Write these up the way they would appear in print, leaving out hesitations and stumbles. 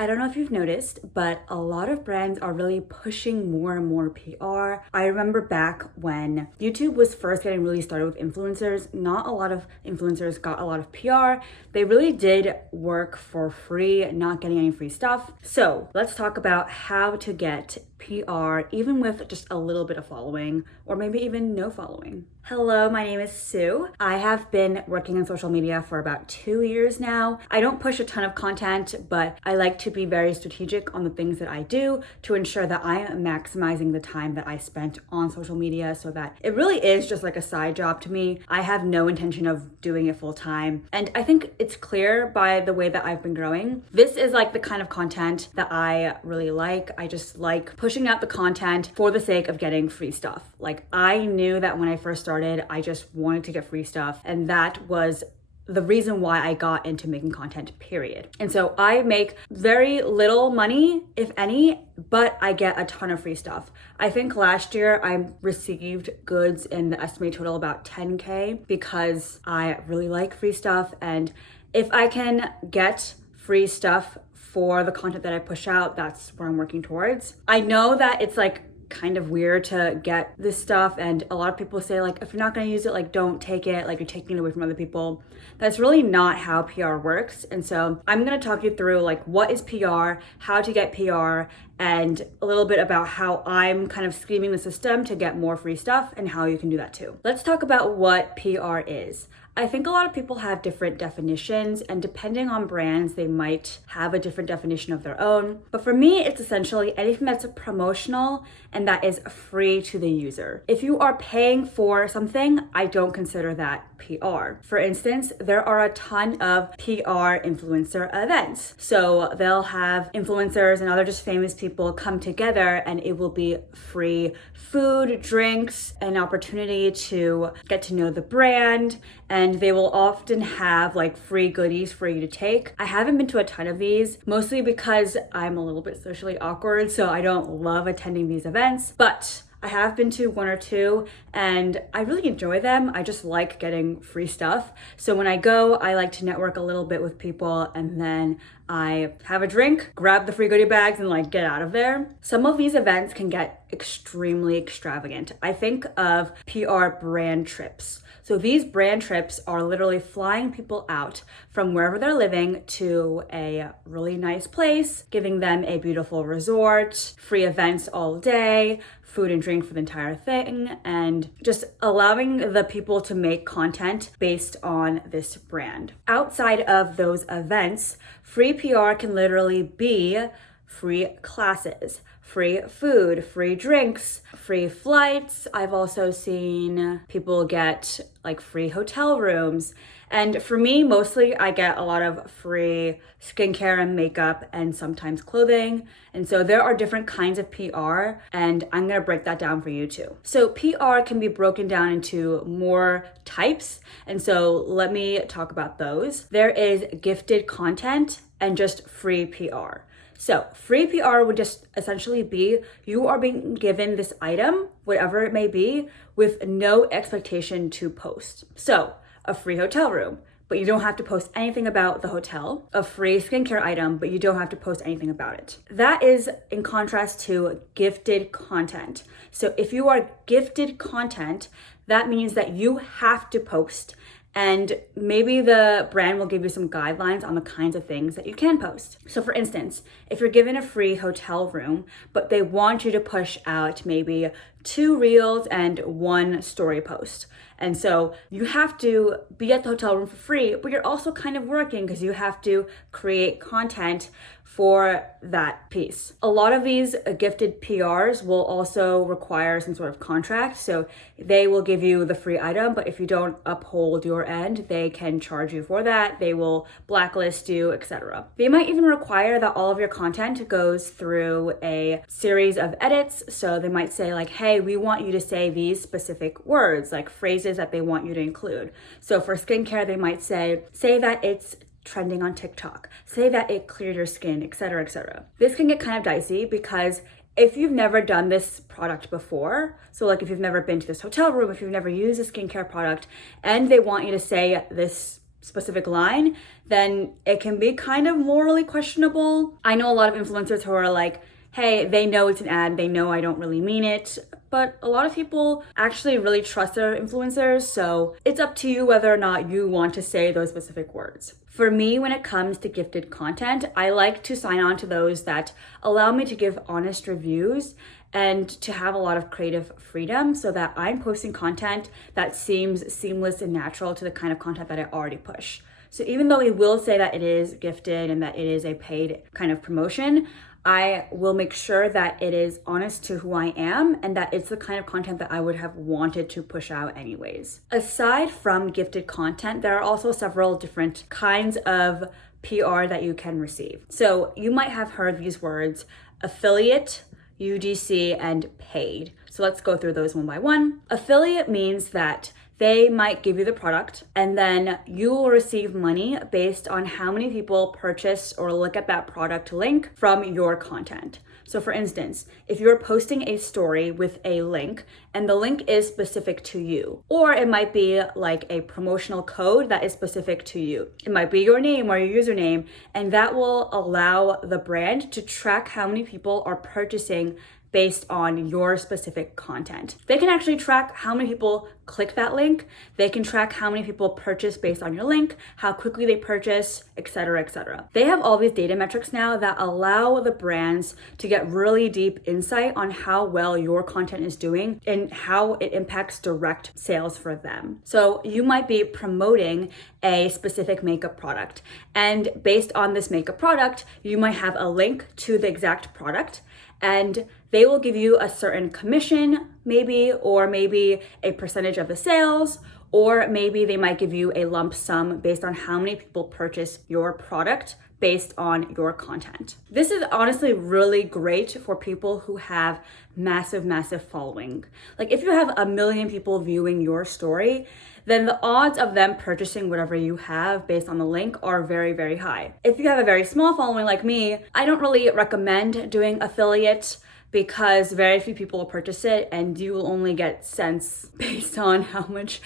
I don't know if you've noticed, but a lot of brands are really pushing more and more PR. I remember back when YouTube was first getting really started with influencers, not a lot of influencers got a lot of PR. They really did work for free, not getting any free stuff. So let's talk about how to get PR even with just a little bit of following or maybe even no following. Hello, my name is Sue. I have been working on social media for about 2 years now. I don't push a ton of content, but I like to be very strategic on the things that I do to ensure that I am maximizing the time that I spent on social media so that it really is just like a side job to me. I have no intention of doing it full time. And I think it's clear by the way that I've been growing. This is like the kind of content that I really like. I just like pushing out the content for the sake of getting free stuff. Like I knew that when I first started, I just wanted to get free stuff. And that was the reason why I got into making content, period. And so I make very little money, if any, but I get a ton of free stuff. I think last year I received goods in the estimated total about 10K because I really like free stuff. And if I can get free stuff for the content that I push out, that's where I'm working towards. I know that it's like kind of weird to get this stuff, and a lot of people say like, if you're not going to use it, like don't take it, like you're taking it away from other people. That's really not how PR works. And so I'm going to talk you through like what is PR, how to get PR, and a little bit about how I'm kind of scheming the system to get more free stuff and how you can do that too. Let's talk about what PR is. I think a lot of people have different definitions, and depending on brands, they might have a different definition of their own. But for me, it's essentially anything that's promotional and that is free to the user. If you are paying for something, I don't consider that PR. For instance, there are a ton of PR influencer events. So they'll have influencers and other just famous people come together, and it will be free food, drinks, an opportunity to get to know the brand, and they will often have like free goodies for you to take. I haven't been to a ton of these, mostly because I'm a little bit socially awkward, so I don't love attending these events, but I have been to one or two and I really enjoy them. I just like getting free stuff. So when I go, I like to network a little bit with people, and then I have a drink, grab the free goodie bags, and like get out of there. Some of these events can get extremely extravagant. I think of PR brand trips. So these brand trips are literally flying people out from wherever they're living to a really nice place, giving them a beautiful resort, free events all day, food and drink for the entire thing, and just allowing the people to make content based on this brand. Outside of those events, free PR can literally be free classes, free food, free drinks, free flights. I've also seen people get like free hotel rooms. And for me, mostly I get a lot of free skincare and makeup and sometimes clothing. And so there are different kinds of PR, and I'm gonna break that down for you too. So PR can be broken down into more types. And so let me talk about those. There is gifted content and just free PR. So free PR would just essentially be you are being given this item, whatever it may be, with no expectation to post. So a free hotel room, but you don't have to post anything about the hotel. A free skincare item, but you don't have to post anything about it. That is in contrast to gifted content. So if you are gifted content, that means that you have to post, and maybe the brand will give you some guidelines on the kinds of things that you can post. So for instance, if you're given a free hotel room, but they want you to push out maybe 2 reels and 1 story post. And so you have to be at the hotel room for free, but you're also kind of working because you have to create content for that piece. A lot of these gifted PRs will also require some sort of contract. So they will give you the free item, but if you don't uphold your end, they can charge you for that. They will blacklist you, etc. They might even require that all of your content goes through a series of edits. So they might say like, hey, we want you to say these specific words, like phrases that they want you to include. So for skincare, they might say that it's trending on TikTok, say that it cleared your skin, etc., etc. This can get kind of dicey because if you've never done this product before, so like if you've never been to this hotel room, if you've never used a skincare product, and they want you to say this specific line, then it can be kind of morally questionable. I know a lot of influencers who are like, hey, they know it's an ad, they know I don't really mean it, but a lot of people actually really trust their influencers, so it's up to you whether or not you want to say those specific words. For me, when it comes to gifted content, I like to sign on to those that allow me to give honest reviews and to have a lot of creative freedom so that I'm posting content that seems seamless and natural to the kind of content that I already push. So even though we will say that it is gifted and that it is a paid kind of promotion, I will make sure that it is honest to who I am and that it's the kind of content that I would have wanted to push out anyways. Aside from gifted content, there are also several different kinds of PR that you can receive. So you might have heard these words: affiliate, UGC, and paid. So let's go through those one by one. Affiliate means that they might give you the product and then you will receive money based on how many people purchase or look at that product link from your content. So for instance, if you're posting a story with a link and the link is specific to you, or it might be like a promotional code that is specific to you. It might be your name or your username, and that will allow the brand to track how many people are purchasing based on your specific content. They can actually track how many people click that link. They can track how many people purchase based on your link, how quickly they purchase, etc., etc. They have all these data metrics now that allow the brands to get really deep insight on how well your content is doing and how it impacts direct sales for them. So you might be promoting a specific makeup product, and based on this makeup product, you might have a link to the exact product, and they will give you a certain commission, maybe, or maybe a percentage of the sales, or maybe they might give you a lump sum based on how many people purchase your product based on your content. This is honestly really great for people who have massive following. Like if you have 1 million people viewing your story, then the odds of them purchasing whatever you have based on the link are very high. If you have a very small following like me, I don't really recommend doing affiliate because very few people will purchase it and you will only get cents based on how much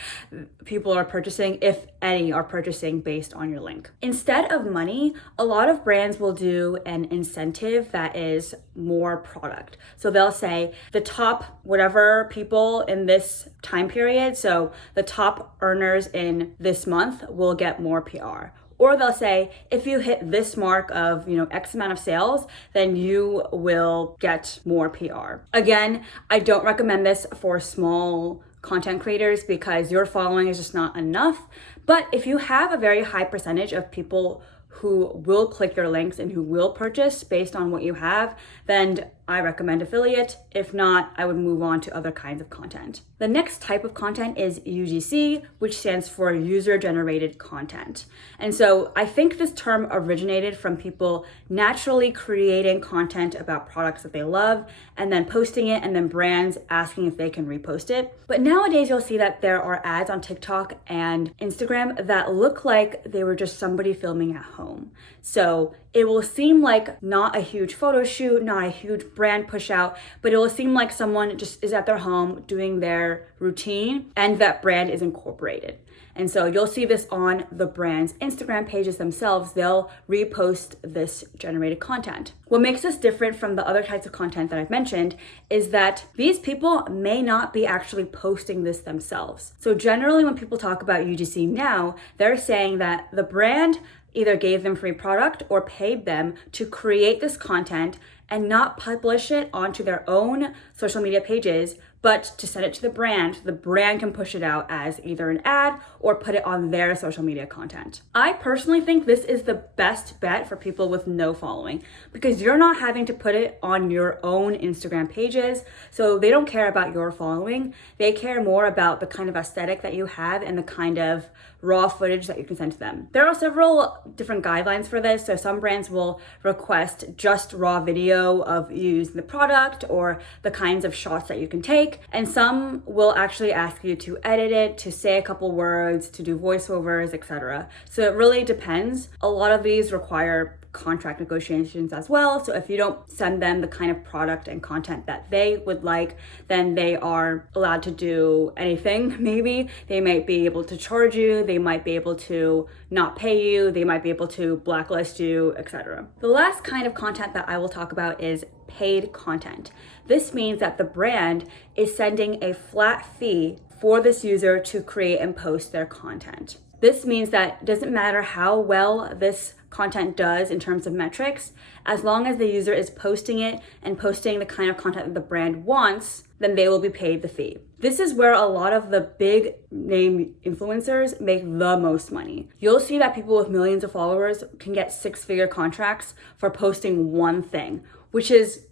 people are purchasing, if any are purchasing based on your link. Instead of money, a lot of brands will do an incentive that is more product. So they'll say the top whatever people in this time period, so the top earners in this month will get more PR. Or they'll say, if you hit this mark of, X amount of sales, then you will get more PR. Again, I don't recommend this for small content creators because your following is just not enough. But if you have a very high percentage of people who will click your links and who will purchase based on what you have, then I recommend affiliate. If not, I would move on to other kinds of content. The next type of content is UGC, which stands for user-generated content. And so I think this term originated from people naturally creating content about products that they love and then posting it, and then brands asking if they can repost it. But nowadays you'll see that there are ads on TikTok and Instagram that look like they were just somebody filming at home. So it will seem like not a huge photo shoot, not a huge brand push out, but it will seem like someone just is at their home doing their routine and that brand is incorporated. And so you'll see this on the brand's Instagram pages themselves. They'll repost this generated content. What makes this different from the other types of content that I've mentioned is that these people may not be actually posting this themselves. So generally when people talk about UGC now, they're saying that the brand either gave them free product or paid them to create this content and not publish it onto their own social media pages, but to send it to the brand. The brand can push it out as either an ad or put it on their social media content. I personally think this is the best bet for people with no following because you're not having to put it on your own Instagram pages. So they don't care about your following. They care more about the kind of aesthetic that you have and the kind of raw footage that you can send to them. There are several different guidelines for this. So some brands will request just raw video of you using the product or the kinds of shots that you can take. And some will actually ask you to edit it, to say a couple words, to do voiceovers, etc. So it really depends. A lot of these require contract negotiations as well. So if you don't send them the kind of product and content that they would like, then they are allowed to do anything. Maybe they might be able to charge you, they might be able to not pay you, they might be able to blacklist you, etc. The last kind of content that I will talk about is paid content. This means that the brand is sending a flat fee for this user to create and post their content. This means that it doesn't matter how well this content does in terms of metrics, as long as the user is posting it and posting the kind of content that the brand wants, then they will be paid the fee. This is where a lot of the big name influencers make the most money. You'll see that people with millions of followers can get 6-figure contracts for posting one thing, which is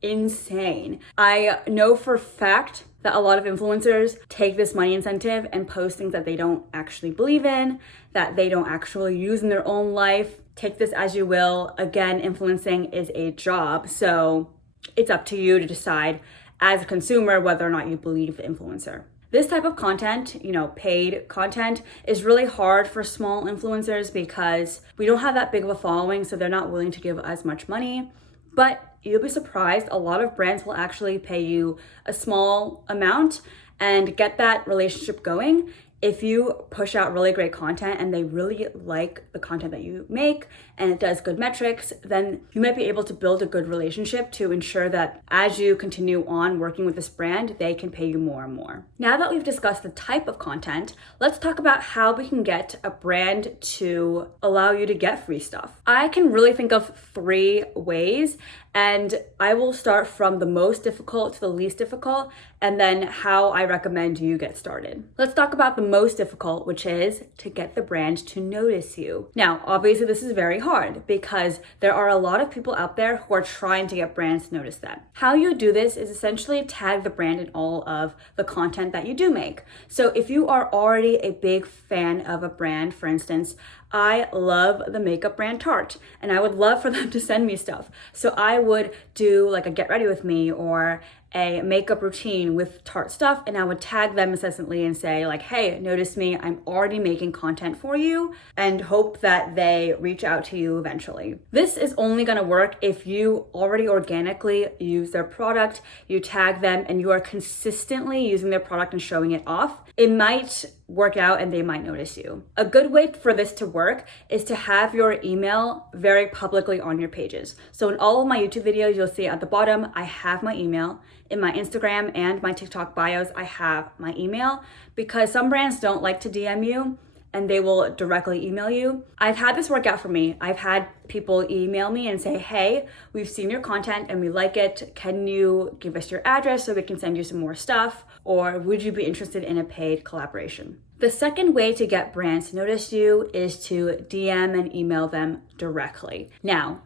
insane. I know for a fact that a lot of influencers take this money incentive and post things that they don't actually believe in, that they don't actually use in their own life. Take this as you will. Again, influencing is a job, so it's up to you to decide as a consumer whether or not you believe the influencer. This type of content, paid content, is really hard for small influencers because we don't have that big of a following, so they're not willing to give as much money. But you'll be surprised, a lot of brands will actually pay you a small amount and get that relationship going. If you push out really great content and they really like the content that you make and it does good metrics, then you might be able to build a good relationship to ensure that as you continue on working with this brand, they can pay you more and more. Now that we've discussed the type of content, let's talk about how we can get a brand to allow you to get free stuff. I can really think of 3 ways, and I will start from the most difficult to the least difficult, and then how I recommend you get started. Let's talk about the most difficult, which is to get the brand to notice you. Now, obviously this is very hard because there are a lot of people out there who are trying to get brands to notice them. How you do this is essentially tag the brand in all of the content that you do make. So if you are already a big fan of a brand, for instance, I love the makeup brand Tarte, and I would love for them to send me stuff. So I would do like a get ready with me or a makeup routine with Tarte stuff, and I would tag them incessantly and say like, hey, notice me, I'm already making content for you, and hope that they reach out to you eventually. This is only gonna work if you already organically use their product, you tag them, and you are consistently using their product and showing it off. It might work out and they might notice you. A good way for this to work is to have your email very publicly on your pages. So in all of my YouTube videos, you'll see at the bottom, I have my email. In my Instagram and my TikTok bios, I have my email because some brands don't like to DM you and they will directly email you. I've had this work out for me. I've had people email me and say, hey, we've seen your content and we like it. Can you give us your address so we can send you some more stuff? Or would you be interested in a paid collaboration? The second way to get brands to notice you is to DM and email them directly. Now,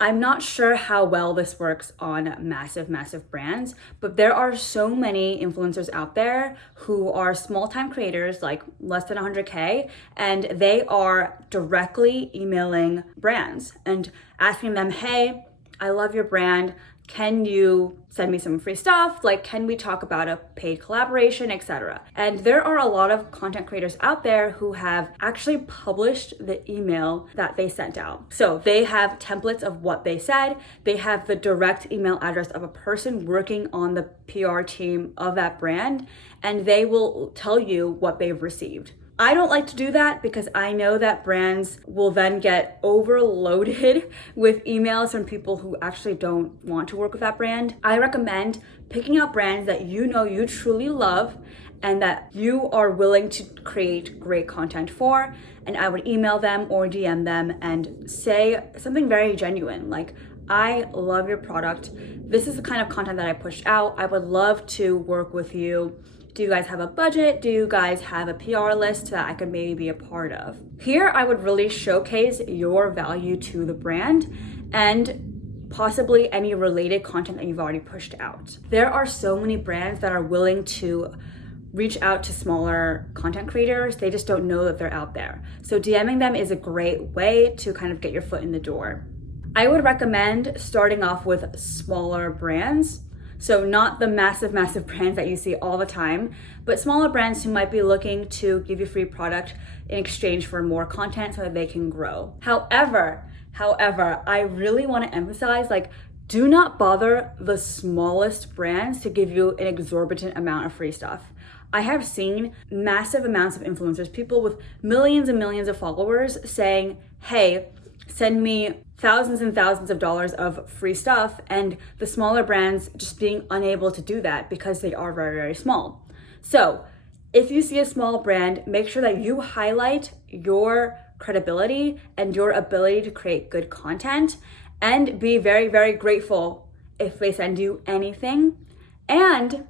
I'm not sure how well this works on massive brands, but there are so many influencers out there who are small-time creators, like less than 100K, and they are directly emailing brands and asking them, hey, I love your brand. Can you send me some free stuff? Like, can we talk about a paid collaboration, etc.? And there are a lot of content creators out there who have actually published the email that they sent out. So they have templates of what they said. They have the direct email address of a person working on the PR team of that brand, and they will tell you what they've received. I don't like to do that because I know that brands will then get overloaded with emails from people who actually don't want to work with that brand. I recommend picking out brands that you know you truly love and that you are willing to create great content for. And I would email them or DM them and say something very genuine, like, I love your product. This is the kind of content that I pushed out. I would love to work with you. Do you guys have a budget? Do you guys have a PR list that I could maybe be a part of? Here, I would really showcase your value to the brand and possibly any related content that you've already pushed out. There are so many brands that are willing to reach out to smaller content creators. They just don't know that they're out there. So DMing them is a great way to kind of get your foot in the door. I would recommend starting off with smaller brands. So not the massive brands that you see all the time, but smaller brands who might be looking to give you free product in exchange for more content so that they can grow. However, However, I really want to emphasize, like, do not bother the smallest brands to give you an exorbitant amount of free stuff. I have seen massive amounts of influencers, people with millions and millions of followers saying, hey, send me thousands and thousands of dollars of free stuff, and the smaller brands just being unable to do that because they are very, very small. So if you see a small brand, make sure that you highlight your credibility and your ability to create good content, and be very, very grateful if they send you anything. And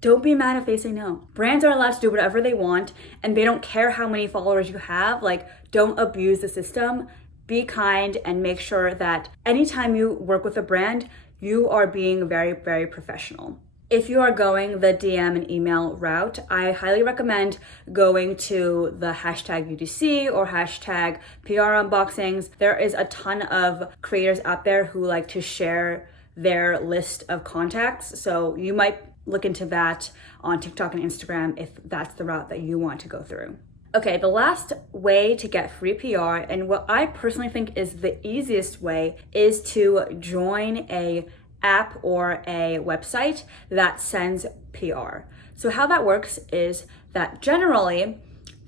don't be mad if they say no. Brands are allowed to do whatever they want, and they don't care how many followers you have. Like, don't abuse the system. Be kind, and make sure that anytime you work with a brand, you are being very, very professional. If you are going the DM and email route, I highly recommend going to the hashtag UGC or hashtag PR unboxings. There is a ton of creators out there who like to share their list of contacts. So you might look into that on TikTok and Instagram if that's the route that you want to go through. Okay, the last way to get free PR, and what I personally think is the easiest way, is to join a app or a website that sends PR. So how that works is that generally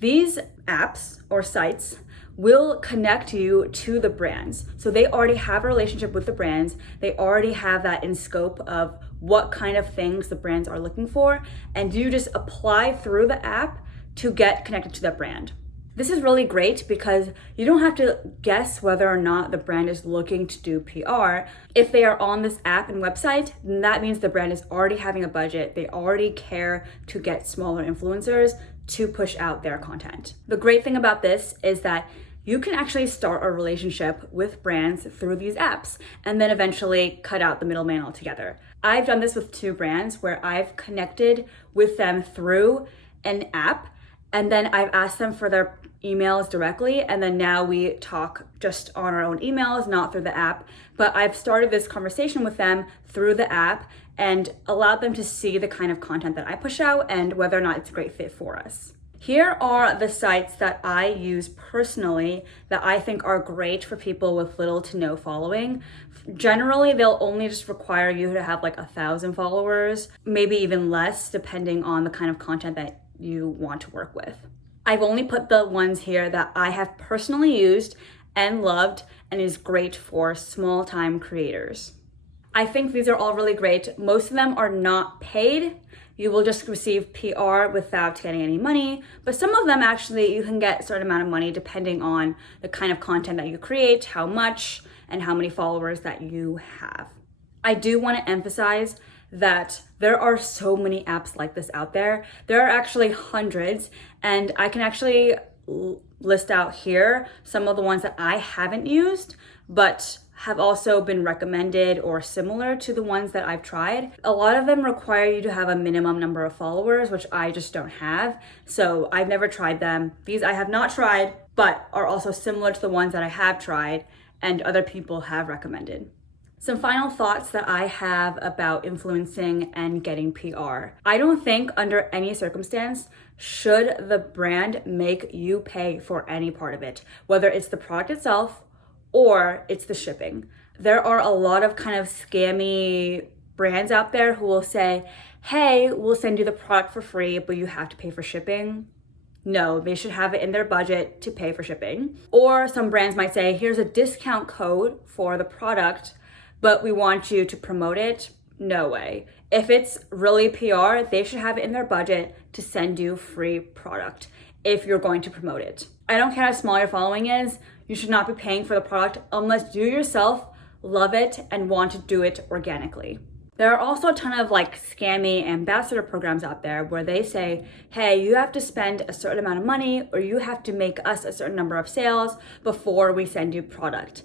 these apps or sites will connect you to the brands. So they already have a relationship with the brands. They already have that in scope of what kind of things the brands are looking for, and you just apply through the app to get connected to that brand. This is really great because you don't have to guess whether or not the brand is looking to do PR. If they are on this app and website, then that means the brand is already having a budget. They already care to get smaller influencers to push out their content. The great thing about this is that you can actually start a relationship with brands through these apps and then eventually cut out the middleman altogether. I've done this with 2 brands where I've connected with them through an app, and then I've asked them for their emails directly, and then now we talk just on our own emails, not through the app. But I've started this conversation with them through the app and allowed them to see the kind of content that I push out and whether or not it's a great fit for us. Here are the sites that I use personally that I think are great for people with little to no following. Generally, they'll only just require you to have like 1,000 followers, maybe even less, depending on the kind of content that you want to work with. I've only put the ones here that I have personally used and loved and is great for small time creators. I think these are all really great. Most of them are not paid. You will just receive PR without getting any money, but some of them actually you can get a certain amount of money depending on the kind of content that you create, how much, and how many followers that you have. I do want to emphasize that there are so many apps like this out there. There are actually hundreds, and I can actually list out here some of the ones that I haven't used, but have also been recommended or similar to the ones that I've tried. A lot of them require you to have a minimum number of followers, which I just don't have. So I've never tried them. These I have not tried, but are also similar to the ones that I have tried and other people have recommended. Some final thoughts that I have about influencing and getting PR. I don't think under any circumstance should the brand make you pay for any part of it, whether it's the product itself or it's the shipping. There are a lot of kind of scammy brands out there who will say, hey, we'll send you the product for free, but you have to pay for shipping. No, they should have it in their budget to pay for shipping. Or some brands might say, here's a discount code for the product, but we want you to promote it. No way. If it's really PR, they should have it in their budget to send you free product if you're going to promote it. I don't care how small your following is, you should not be paying for the product unless you yourself love it and want to do it organically. There are also a ton of like scammy ambassador programs out there where they say, hey, you have to spend a certain amount of money or you have to make us a certain number of sales before we send you product.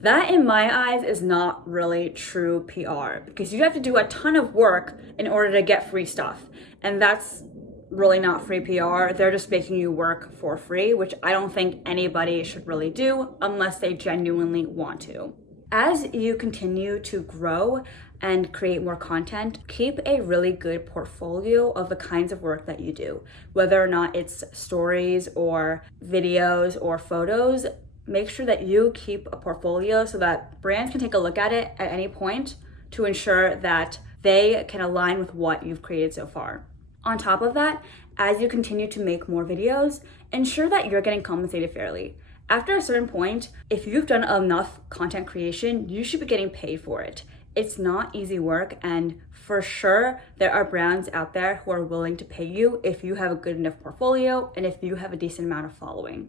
That in my eyes is not really true PR because you have to do a ton of work in order to get free stuff. And that's really not free PR. They're just making you work for free, which I don't think anybody should really do unless they genuinely want to. As you continue to grow and create more content, keep a really good portfolio of the kinds of work that you do. Whether or not it's stories or videos or photos, make sure that you keep a portfolio so that brands can take a look at it at any point to ensure that they can align with what you've created so far. On top of that, as you continue to make more videos, ensure that you're getting compensated fairly. After a certain point, if you've done enough content creation, you should be getting paid for it. It's not easy work, and for sure, there are brands out there who are willing to pay you if you have a good enough portfolio and if you have a decent amount of following.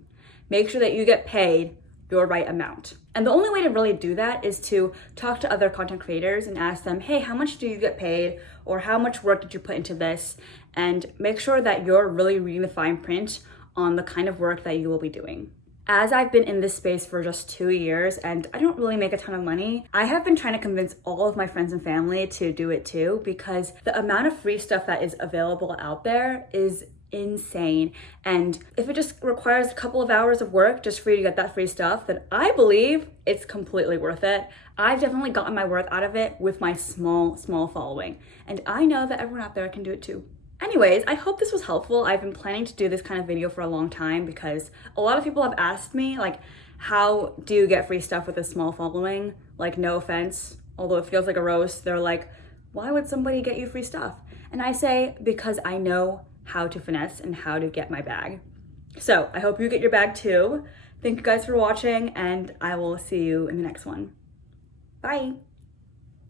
Make sure that you get paid your right amount. And the only way to really do that is to talk to other content creators and ask them, hey, how much do you get paid? Or how much work did you put into this? And make sure that you're really reading the fine print on the kind of work that you will be doing. As I've been in this space for just 2 years and I don't really make a ton of money, I have been trying to convince all of my friends and family to do it too, because the amount of free stuff that is available out there is insane. And if it just requires a couple of hours of work just for you to get that free stuff, then I believe it's completely worth it. I've definitely gotten my worth out of it with my small following. And I know that everyone out there can do it too. Anyways, I hope this was helpful. I've been planning to do this kind of video for a long time because a lot of people have asked me, like, how do you get free stuff with a small following? Like, no offense, although it feels like a roast. They're like, why would somebody get you free stuff? And I say, because I know how to finesse and how to get my bag. So I hope you get your bag too. Thank you guys for watching, and I will see you in the next one. Bye.